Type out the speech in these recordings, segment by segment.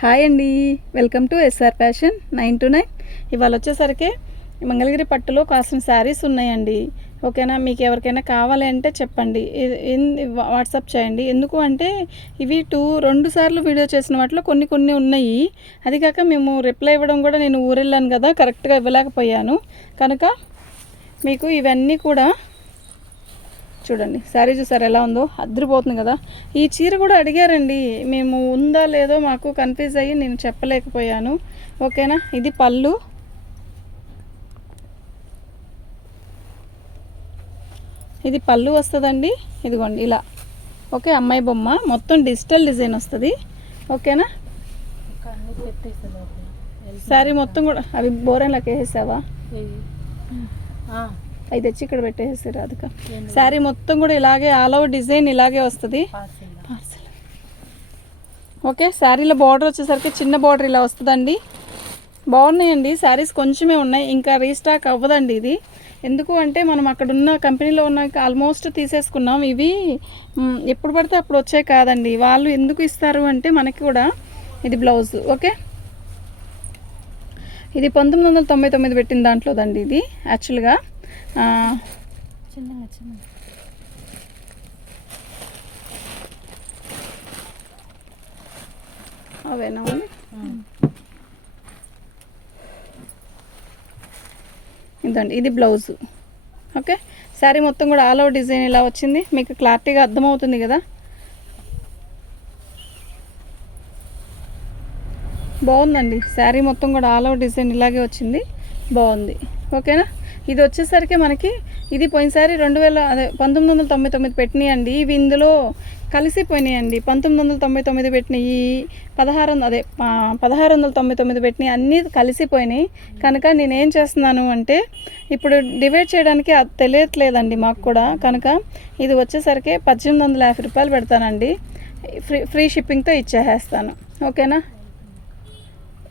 Hi అండి. Welcome to SR fashion nine to nine. ఇవాళ వచ్చేసరికి మంగళగిరి పట్టులో కాసిన శారీస్ ఉన్నాయండి. ఓకేనా? మీకు ఎవరికైనా కావాలి అంటే చెప్పండి. వాట్సాప్ చేయండి. ఎందుకు అంటే ఇవి టూ రెండు సార్లు వీడియో చేసిన వాటిలో కొన్ని కొన్ని ఉన్నాయి. అది కాక మేము రిప్లై ఇవ్వడం కూడా నేను ఊరెళ్ళాను కదా కరెక్ట్గా ఇవ్వలేకపోయాను. కనుక మీకు ఇవన్నీ కూడా చూడండి శారీ చూసారు ఎలా ఉందో? అద్దరిపోతుంది కదా. ఈ చీర కూడా అడిగారండి మేము ఉందా లేదో మాకు కన్ఫ్యూజ్ అయ్యి నేను చెప్పలేకపోయాను. ఓకేనా? ఇది పళ్ళు. ఇది పళ్ళు వస్తుందండి ఇదిగోండి ఇలా. ఓకే అమ్మాయి బొమ్మ. మొత్తం డిజిటల్ డిజైన్ వస్తుంది. ఓకేనా? శారీ మొత్తం కూడా అవి బోరెన్లోకి వేసేసావా అవి తెచ్చి ఇక్కడ పెట్టేసి రాదుక. శారీ మొత్తం కూడా ఇలాగే ఆల్ ఓవర్ డిజైన్ ఇలాగే వస్తుంది. పార్సల్ ఓకే శారీలో బార్డర్ వచ్చేసరికి చిన్న బార్డర్ ఇలా వస్తుందండి. బాగున్నాయండి శారీస్ కొంచెమే ఉన్నాయి ఇంకా రీస్టాక్ అవ్వదండి ఇది. ఎందుకు అంటే మనం అక్కడ ఉన్న కంపెనీలో ఉన్న ఆల్మోస్ట్ తీసేసుకున్నాం. ఇవి ఎప్పుడు పడితే అప్పుడు వచ్చాయి కాదండి. వాళ్ళు ఎందుకు ఇస్తారు అంటే మనకి కూడా ఇది బ్లౌజ్ ఓకే? ఇది పంతొమ్మిది వందల తొంభై తొమ్మిది పెట్టిన దాంట్లోదండి ఇది యాక్చువల్గా చిన్నగా చిన్నగా. అవేనా ఇదండి ఇది బ్లౌజ్. ఓకే? శారీ మొత్తం కూడా ఆల్ ఓవర్ డిజైన్ ఇలా వచ్చింది. మీకు క్లారిటీగా అర్థమవుతుంది కదా? బాగుందండి. శారీ మొత్తం కూడా ఆల్ ఓవర్ డిజైన్ ఇలాగే వచ్చింది. బాగుంది. ఓకేనా? ఇది వచ్చేసరికి మనకి ఇది పోయినసారి రెండు వేల అదే పంతొమ్మిది వందల తొంభై తొమ్మిది పెట్టినాయండి. ఇవి ఇందులో కలిసిపోయినాయండి. పంతొమ్మిది వందల తొంభై తొమ్మిది పెట్టినవి పదహారు వంద అదే పదహారు వందల తొంభై తొమ్మిది పెట్టినవి అన్నీ కలిసిపోయినాయి. కనుక నేను ఏం చేస్తున్నాను అంటే ఇప్పుడు డివైడ్ చేయడానికి అది తెలియట్లేదండి మాకు కూడా. కనుక ఇది వచ్చేసరికి పద్దెనిమిది వందల యాభై రూపాయలు పెడతానండి. ఫ్రీ ఫ్రీ షిప్పింగ్తో ఇచ్చేసేస్తాను. ఓకేనా?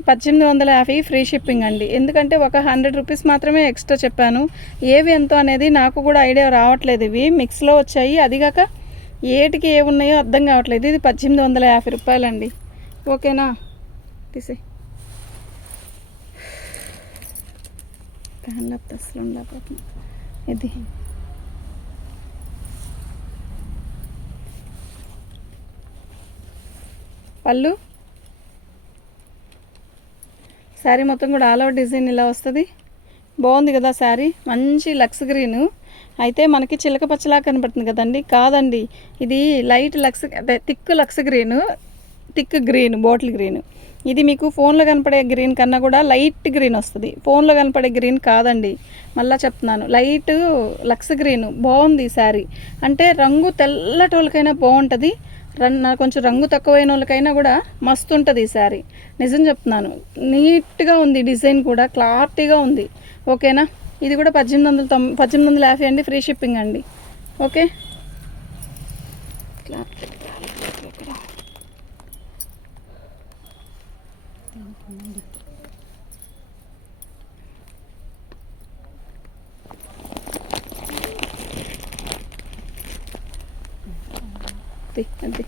పద్దెనిమిది వందల యాభై ఫ్రీ షిప్పింగ్ అండి. ఎందుకంటే ఒక హండ్రెడ్ రూపీస్ మాత్రమే ఎక్స్ట్రా చెప్పాను. ఏవి ఎంతో అనేది నాకు కూడా ఐడియా రావట్లేదు. ఇవి మిక్స్లో వచ్చాయి. అదిగాక ఏటికి ఏ ఉన్నాయో అర్థం కావట్లేదు. ఇది పద్దెనిమిది వందల యాభై రూపాయలండి. ఓకేనా? తీసే. ఫ్యాన్లో అసలు ఉండకపోతుంది. ఇది. పళ్ళు? శారీ మొత్తం కూడా ఆల్ ఓవర్ డిజైన్ ఇలా వస్తుంది. బాగుంది కదా శారీ? మంచి లక్స్ గ్రీన్. అయితే మనకి చిలక పచ్చలా కనపడుతుంది కదండి? కాదండి. ఇది లైట్ లక్స్ అదే thick Lux green thick green bottle green. ఇది మీకు ఫోన్లో కనపడే గ్రీన్ కన్నా కూడా లైట్ గ్రీన్ వస్తుంది. ఫోన్లో కనపడే గ్రీన్ కాదండి. మళ్ళా చెప్తున్నాను. లైట్ లక్స్ గ్రీన్. బాగుంది ఈ శారీ. అంటే రంగు తెల్లటోళ్ళకైనా బాగుంటుంది. కొంచెం రంగు తక్కువైన వాళ్ళకైనా కూడా మస్తు ఉంటుంది ఈ శారీ. నిజం చెప్తున్నాను. నీట్గా ఉంది డిజైన్ కూడా క్లారిటీగా ఉంది. ఓకేనా? ఇది కూడా పద్దెనిమిది వందల తొం పద్దెనిమిది వందల యాభై అండి ఫ్రీ షిప్పింగ్ అండి. ఓకే? అంతే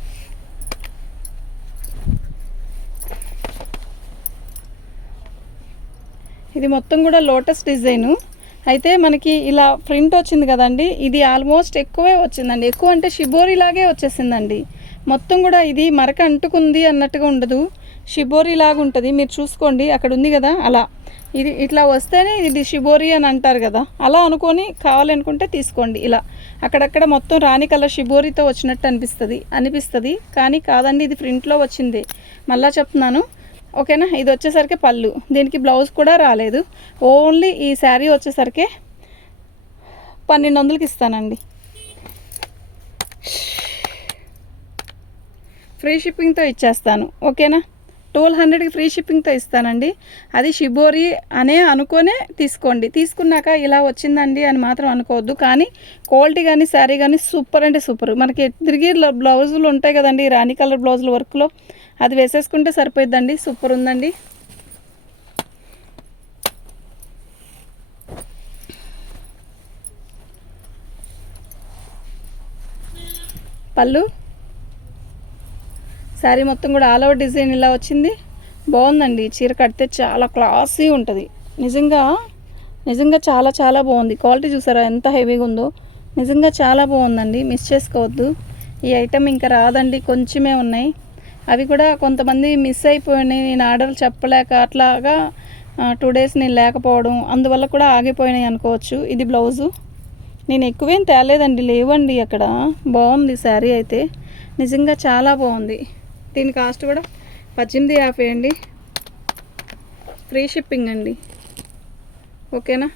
ఇది మొత్తం కూడా లోటస్ డిజైను. అయితే మనకి ఇలా ప్రింట్ వచ్చింది కదండి ఇది ఆల్మోస్ట్ ఎక్కువే వచ్చిందండి. ఎక్కువ అంటే షిబోరి లాగే వచ్చేసిందండి. మొత్తం కూడా ఇది మరక అంటుకుంది అన్నట్టుగా ఉండదు. షిబోరి లాగా ఉంటుంది మీరు చూసుకోండి అక్కడ ఉంది కదా అలా. ఇది ఇట్లా వస్తేనే ఇది షిబోరి అని అంటారు కదా అలా అనుకొని కావాలనుకుంటే తీసుకోండి ఇలా. అక్కడక్కడ మొత్తం రాణి కలర్ షిబోరితో వచ్చినట్టు అనిపిస్తుంది అనిపిస్తుంది కానీ కాదండి ఇది ప్రింట్లో వచ్చింది. మళ్ళా చెప్తున్నాను ఓకేనా? ఇది వచ్చేసరికి పళ్ళు. దీనికి బ్లౌజ్ కూడా రాలేదు. ఓన్లీ ఈ శారీ వచ్చేసరికి పన్నెండు వందలకి ఇస్తానండి. ఫ్రీ షిప్పింగ్తో ఇచ్చేస్తాను ఓకేనా? ట్వెల్వ్ హండ్రెడ్కి ఫ్రీ షిప్పింగ్తో ఇస్తానండి. అది షిబోరి అనే అనుకోనే తీసుకోండి. తీసుకున్నాక ఇలా వచ్చిందండి అని మాత్రం అనుకోవద్దు. కానీ క్వాలిటీ కానీ శారీ కానీ సూపర్ అంటే సూపర్. మనకి తిరిగి బ్లౌజులు ఉంటాయి కదండి రాణి కలర్ బ్లౌజులు వర్క్లో. అది వేసేసుకుంటే సరిపోయిద్దండి. సూపర్ ఉందండి. పళ్ళు? శారీ మొత్తం కూడా ఆల్ ఓవర్ డిజైన్ ఇలా వచ్చింది. బాగుందండి. చీర కడితే చాలా క్లాసీ ఉంటుంది. నిజంగా నిజంగా చాలా చాలా బాగుంది. క్వాలిటీ చూసారా ఎంత హెవీగా ఉందో. నిజంగా చాలా బాగుందండి. మిస్ చేసుకోవద్దు. ఈ ఐటెం ఇంకా రాదండి. కొంచెమే ఉన్నాయి. అవి కూడా కొంతమంది మిస్ అయిపోయినాయి. నేను ఆర్డర్ చెప్పలేక అట్లాగా టూ డేస్ నేను లేకపోవడం అందువల్ల కూడా ఆగిపోయినాయి అనుకోవచ్చు. ఇది బ్లౌజు. నేను ఎక్కువేం తేలేదండి. లేవండి అక్కడ. బాగుంది శారీ అయితే. నిజంగా చాలా బాగుంది. దీని కాస్ట్ కూడా పద్దెనిమిది యాభై అండి. ఫ్రీ షిప్పింగ్ అండి. ఓకేనా?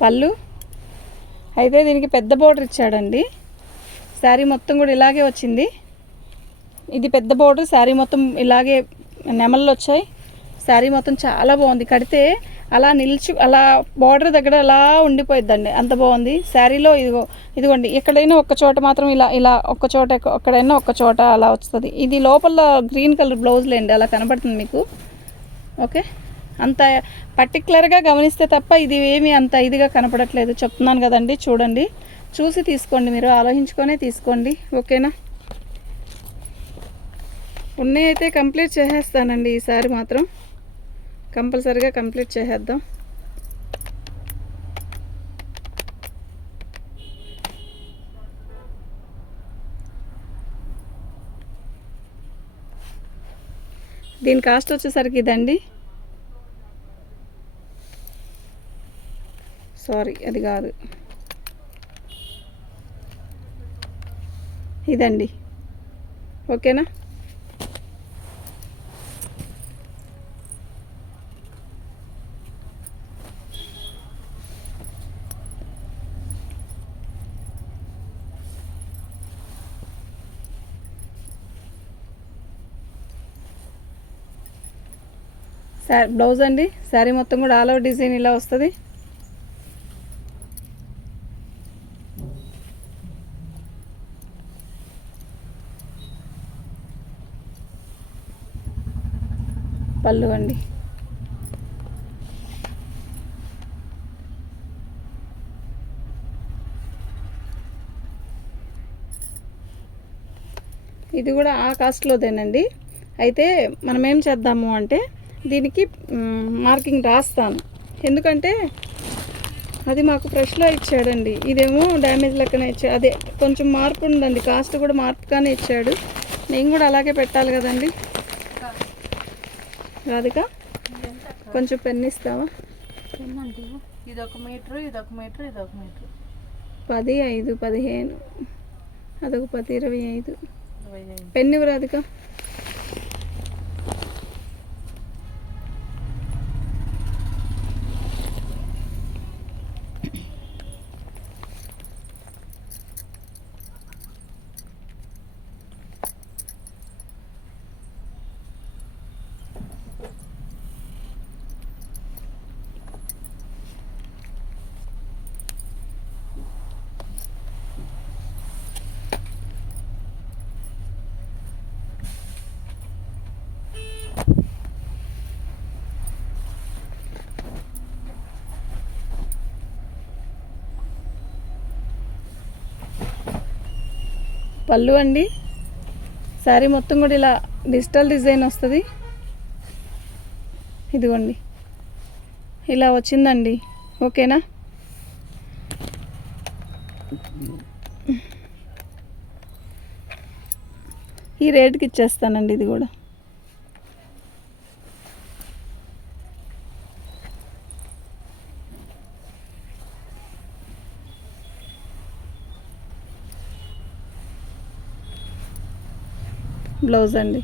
పళ్ళు? అయితే దీనికి పెద్ద బోర్డర్ ఇచ్చాడండి. శారీ మొత్తం కూడా ఇలాగే వచ్చింది. ఇది పెద్ద బోర్డర్ శారీ మొత్తం ఇలాగే నెమళ్ళు వచ్చాయి. శారీ మొత్తం చాలా బాగుంది. కడితే అలా నిల్చు అలా బార్డర్ దగ్గర అలా ఉండిపోయిద్దండి. అంత బాగుంది. శారీలో ఇదిగో ఇదిగోండి ఎక్కడైనా ఒక్క చోట మాత్రం ఇలా ఇలా ఒక్క చోట ఎక్కడైనా ఒక్క చోట అలా వస్తుంది. ఇది లోపల గ్రీన్ కలర్ బ్లౌజ్లే అండి అలా కనబడుతుంది మీకు. ఓకే? అంత పర్టికులర్గా గమనిస్తే తప్ప ఇది ఏమీ అంత ఇదిగా కనపడట్లేదు. చెప్తున్నాను కదండి చూడండి. చూసి తీసుకోండి మీరు ఆలోచించుకొనే తీసుకోండి ఓకేనా? ఉన్నాయి అయితే కంప్లీట్ చేసేస్తానండి ఈసారి మాత్రం. కంపల్సరీగా కంప్లీట్ చేసేద్దాం. దీని కాస్ట్ వచ్చేసరికి ఇదండి. సారీ అది కాదు. ఇదండి. ఓకేనా? బ్లౌజ్ అండి? శారీ మొత్తం కూడా ఆల్ ఓవర్ డిజైన్ ఇలా వస్తుంది. పళ్ళు అండి. ఇది కూడా ఆ కాస్ట్లోదేనండి. అయితే మనం ఏం చేద్దాము అంటే దీనికి మార్కింగ్ రాస్తాను. ఎందుకంటే అది మాకు ఫ్రెష్లో ఇచ్చాడండి. ఇదేమో డ్యామేజ్ లెక్కనే ఇచ్చాడు. అదే కొంచెం మార్పు ఉందండి కాస్ట్ కూడా మార్పుగానే ఇచ్చాడు. నేను కూడా అలాగే పెట్టాలి కదండి. రాధిక కొంచెం పెన్ ఇస్తావా? ఇది ఒక మీటర్ ఇది ఒక మీటర్ ఇది ఒక మీటర్ పది ఐదు పదిహేను అదొక పది ఇరవై ఐదు. పెన్ ఇవ్వు పళ్ళు అండి. శారీ మొత్తం కూడా ఇలా డిజిటల్ డిజైన్ వస్తుంది. ఇదిగోండి. ఇలా వచ్చిందండి. ఓకేనా? ఈ రేట్కి ఇచ్చేస్తానండి ఇది కూడా. బ్లౌజ్ అండి.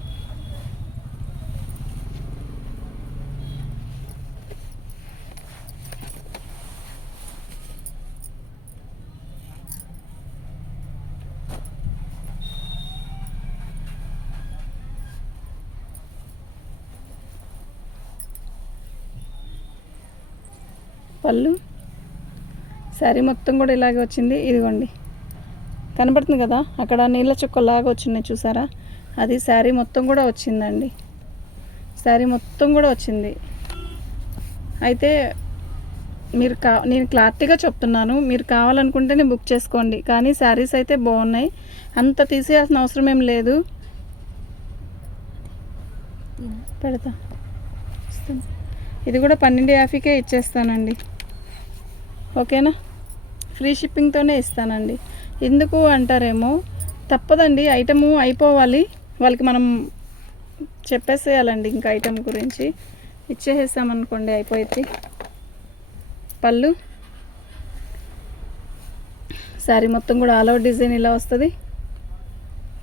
పళ్ళు. శారీ మొత్తం కూడా ఇలాగే వచ్చింది. ఇదిగోండి. కనబడుతుంది కదా? అక్కడ నీళ్ళ చుక్కలాగా వచ్చినాయి చూసారా? అది శారీ మొత్తం కూడా వచ్చిందండి. శారీ మొత్తం కూడా వచ్చింది. అయితే మీరు కా నేను క్లారిటీగా చెప్తున్నాను. మీరు కావాలనుకుంటేనే బుక్ చేసుకోండి. కానీ శారీస్ అయితే బాగున్నాయి. అంత తీసేయాల్సిన అవసరం ఏం లేదు. పెడతా. ఇది కూడా పన్నెండు యాభైకే ఇచ్చేస్తానండి. ఓకేనా? ఫ్రీ షిప్పింగ్తోనే ఇస్తానండి. ఎందుకు అంటారేమో? తప్పదండి. ఐటము అయిపోవాలి. వాళ్ళకి మనం చెప్పేసేయాలండి ఇంకా ఐటెం గురించి. ఇచ్చేసేసామనుకోండి అయిపోయింది పళ్ళు. శారీ మొత్తం కూడా ఆల్ అవుట్ డిజైన్ ఇలా వస్తుంది.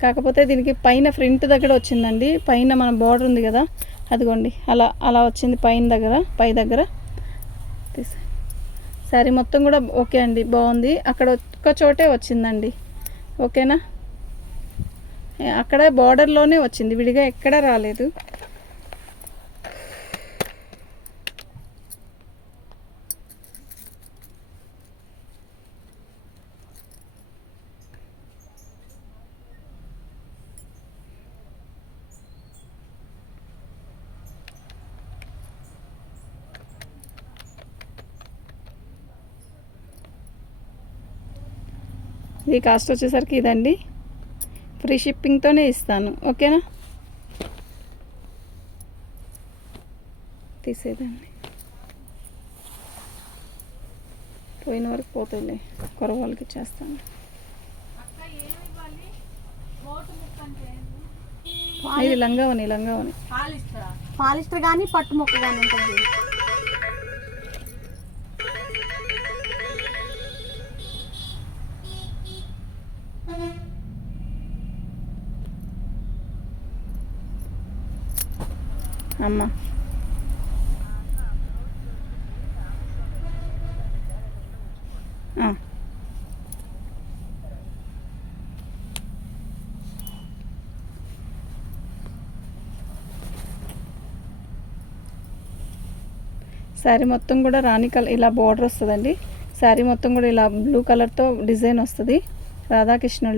కాకపోతే దీనికి పైన ఫ్రంట్ దగ్గర వచ్చిందండి. పైన మన బార్డర్ ఉంది కదా అదిగోండి. అలా అలా వచ్చింది పైన దగ్గర పై దగ్గర. శారీ మొత్తం కూడా ఓకే అండి బాగుంది. అక్కడ ఒక్క చోటే వచ్చిందండి. ఓకేనా? అక్కడ బార్డర్లోనే వచ్చింది. విడిగా ఎక్కడ రాలేదు. ఇది కాస్ట్ వచ్చేసరికి ఇదండి. ఫ్రీ షిప్పింగ్తోనే ఇస్తాను. ఓకేనా? తీసేదండి పోయిన వరకు పోతుంది కొర వాళ్ళకి ఇచ్చేస్తాను ఇది లంగావని లంగావని. పాలిస్టర్. కానీ పట్టు మొక్క కానీ ఉంటుంది. అమ్మ. శారీ మొత్తం కూడా రాణి కలర్ ఇలా బార్డర్ వస్తుందండి. శారీ మొత్తం కూడా ఇలా బ్లూ కలర్తో డిజైన్ వస్తుంది. రాధాకృష్ణుడు